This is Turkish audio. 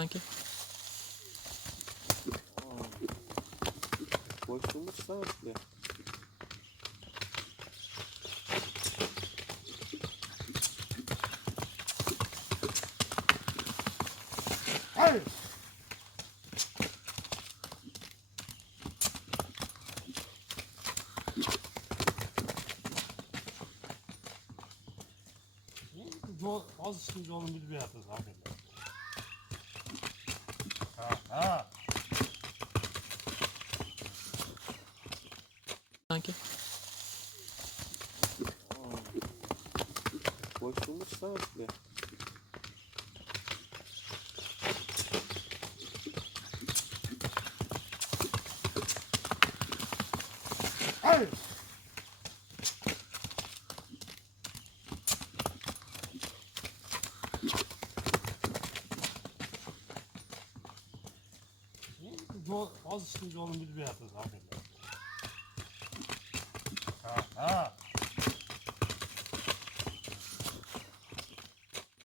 Sanki. Boşluğumuz sanki. Hayır. Az şimdi oğlum bir yatız abi. Ha. Sanki. Boşluğumuz sanki. Hayır. Az şimdi oğlum bir yatız abi.